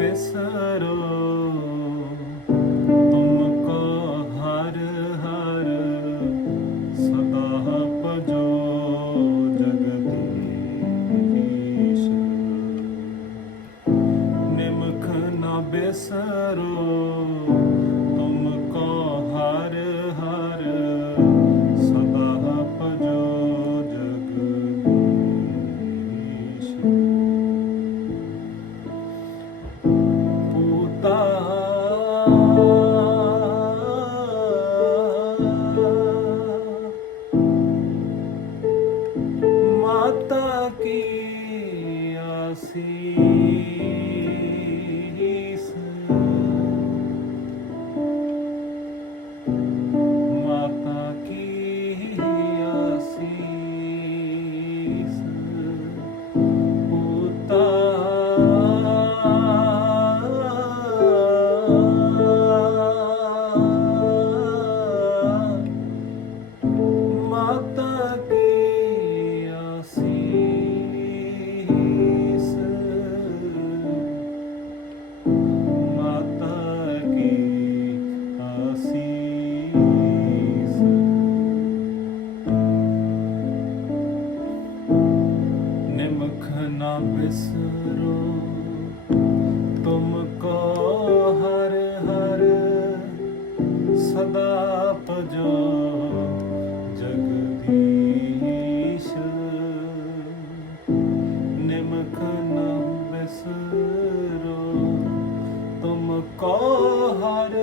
बिसरो तुमको हर हर सदा भजो जगदीश निमख न बिसरो ਕੀ ਆਸੀ? न बिसरो तुमको हर हर सदा पजो जगदीश निमक न बिसरो तुमको हर